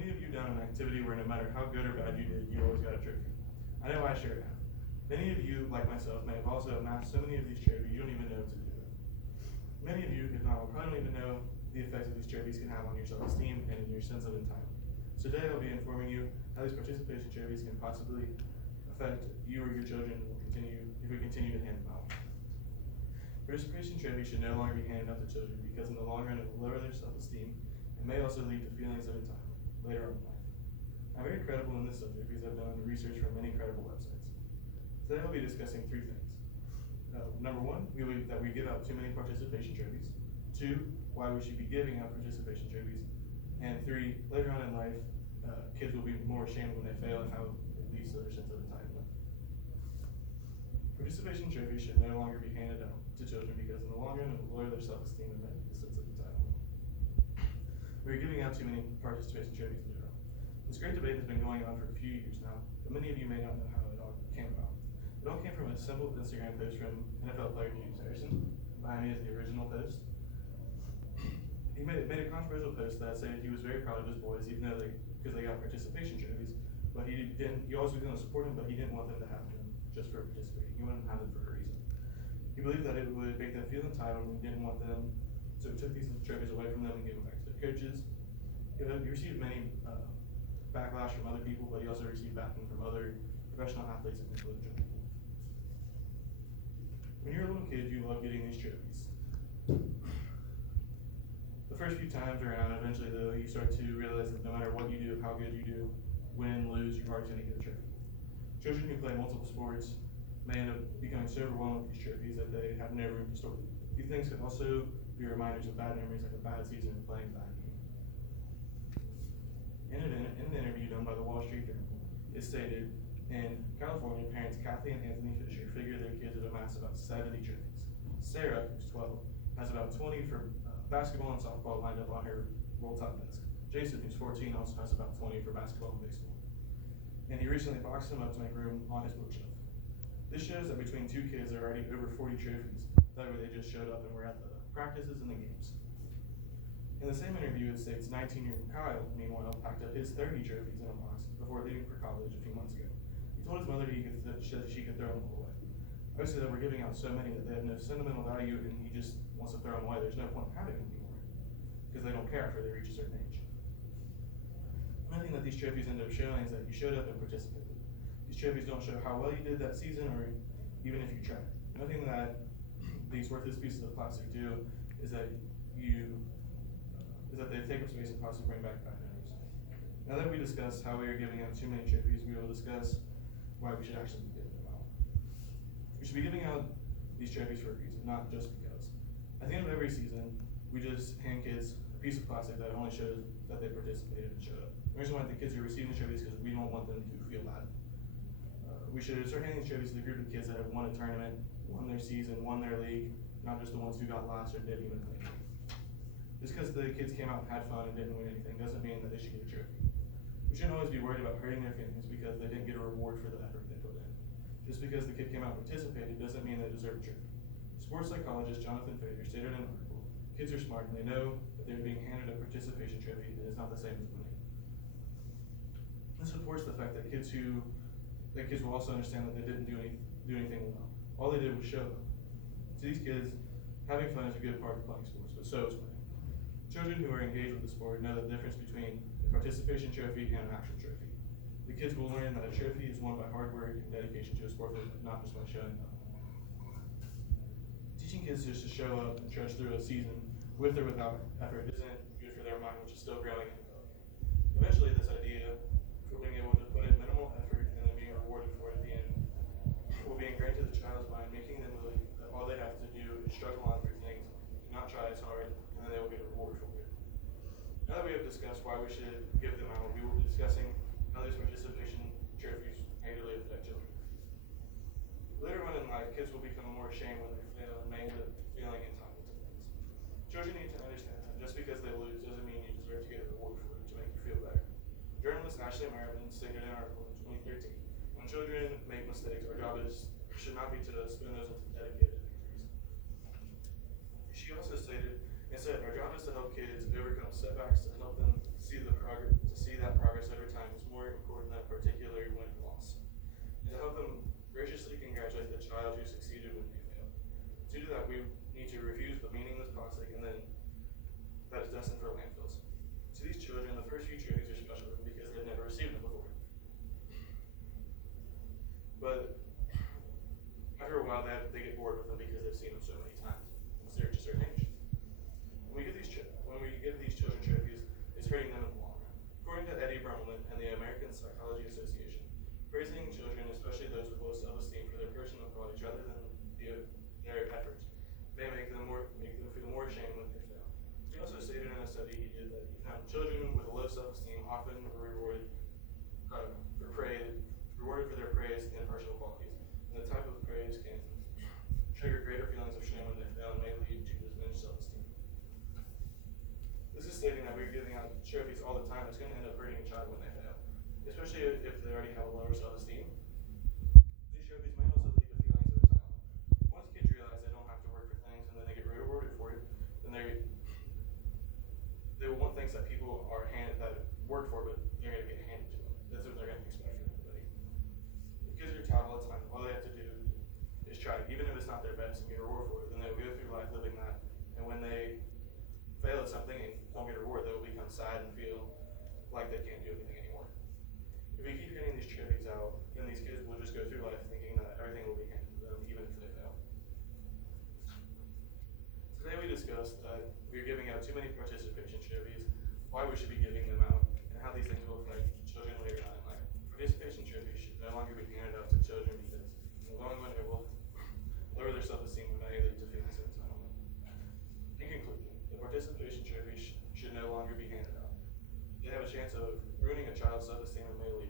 many of you done an activity where no matter how good or bad you did, you always got a trophy? I know I sure have. Many of you, like myself, may have also amassed so many of these trophies you don't even know what to do with. Many of you, if not all, probably don't even know the effects that these trophies can have on your self-esteem and in your sense of entitlement. So today I'll be informing you how these participation trophies can possibly affect you or your children if we continue to hand them out. Participation trophies should no longer be handed out to children because in the long run it will lower their self-esteem and may also lead to feelings of entitlement later on in life. I'm very credible in this subject because I've done research from many credible websites. Today I'll be discussing three things. Number one, that we give out too many participation trophies. Two, why we should be giving out participation trophies. And three, later on in life, kids will be more ashamed when they fail and how it leads to their sense of entitlement. Participation trophies should no longer be handed out to children because in the long run it will lower their self-esteem and make a sense of entitlement. We're giving out too many participation trophies in general. This great debate has been going on for a few years now, but many of you may not know how it all came about. It all came from a simple Instagram post from NFL player James Harrison. Behind me is the original post. He made a controversial post that said he was very proud of his boys, even though because they got participation trophies, but he always was going to support them, but he didn't want them to have them just for participating. He wanted them to have them for a reason. He believed that it would make them feel entitled and he didn't want them, so he took these trophies away from them and gave them back to their coaches. He received many backlash from other people, but he also received backing from other professional athletes and influential people. When you're a little kid, you love getting these trophies. The first few times around, eventually though, you start to realize that no matter what you do, how good you do, win, lose, you're always going to get a trophy. Children who play multiple sports may end up becoming so overwhelmed with these trophies that they have no room to store them. These things can also be reminders of bad memories, like a bad season and playing a bad game. In an interview done by the Wall Street Journal, it stated, in California, parents Kathy and Anthony Fisher figure their kids would amass about 70 trophies. Sarah, who's 12, has about 20 for basketball and softball lined up on her roll-top desk. Jason, who's 14, also has about 20 for basketball and baseball. And he recently boxed them up to make room on his bookshelf. This shows that between two kids, there are already over 40 trophies. That way they just showed up and were at the practices and the games. In the same interview, it states 19-year-old Kyle, meanwhile, packed up his 30 trophies in a box before leaving for college a few months ago. He told his mother she could throw them all away. Obviously, that we're giving out so many that they have no sentimental value and he just wants to throw them away. There's no point in having them anymore because they don't care after they reach a certain age. One thing that these trophies end up showing is that you showed up and participated. These trophies don't show how well you did that season or even if you tried. One thing that these worthless pieces of plastic do is that they take up space and possibly bring back bad memories. Now that we discussed how we are giving out too many trophies, we will discuss why we should actually be giving them out. We should be giving out these trophies for a reason, not just because. At the end of every season, we just hand kids a piece of plastic that only shows that they participated and showed up. The reason why the kids are receiving the trophies is because we don't want them to feel bad. We should start handing these trophies to the group of kids that have won a tournament, won their season, won their league, not just the ones who got last or didn't even win. Just because the kids came out and had fun and didn't win anything doesn't mean that they should get a trophy. We shouldn't always be worried about hurting their feelings because they didn't get a reward for the effort they put in. Just because the kid came out and participated doesn't mean they deserve a trophy. Sports psychologist Jonathan Fader stated in an article, kids are smart and they know that they're being handed a participation trophy and it's not the same as winning. This supports the fact that kids will also understand that they didn't do anything well. All they did was show up. To these kids, having fun is a good part of playing sports, but so is winning. Children who are engaged with the sport know the difference between a participation trophy and an actual trophy. The kids will learn that a trophy is won by hard work and dedication to a sport, not just by showing up. Teaching kids just to show up and trudge through a season with or without effort isn't good for their mind, which is still growing and developing. Eventually, this idea for being able to put in minimal effort and then being rewarded for it at the end will be ingrained to the child's mind, making them believe that all they have to do is struggle on through things, not try as hard, and then they will get a reward for it. Now that we have discussed why we should give them out, we will be discussing how these participation trophies negatively affect children. Later on in life, kids will become more ashamed when they fail and may end up feeling entitled to things. Children need to understand that just because they lose doesn't mean you deserve to get a reward for it to make you feel better. Journalist Ashley Merriman stated in an article in 2013, when children make mistakes, our job should not be to spin those into dedicated victories. She also stated, instead, our job is to help kids overcome setbacks, to help them see that their efforts may make them feel more ashamed when they fail. He also stated in a study he did that he found children with a low self-esteem often were rewarded for their praise and personal qualities. And the type of praise can trigger greater feelings of shame when they fail and may lead to diminished self-esteem. This is stating that we're giving out trophies all the time. It's going to end up hurting a child when they fail, especially if they already have a lower self-esteem. These trophies may also lead to feelings of entitlement. Once kids realize they don't have to work for things and then they get rewarded for it, then they will want things that people are that work for, but they're going to get handed to them. That's what they're going to expect from everybody. If kids are taught all the time, all they have to do is try, even if it's not their best, and get a reward for it, then they'll go through life living that. And when they fail at something and don't get a reward, they will become sad and feel like they can't do anything anymore. If we keep handing these trophies out, then these kids will just go through life thinking that everything will be handed to them, even if they fail. Today we discussed that we're giving out too many participation trophies, why we should be giving them out, and how these things will affect children later on in life. Participation trophies should no longer be handed out to children because in the long run it will lower their self-esteem and may lead to feelings of entitlement. In conclusion, the participation trophies should no longer be handed out. They have a chance of ruining a child's self-esteem and may lead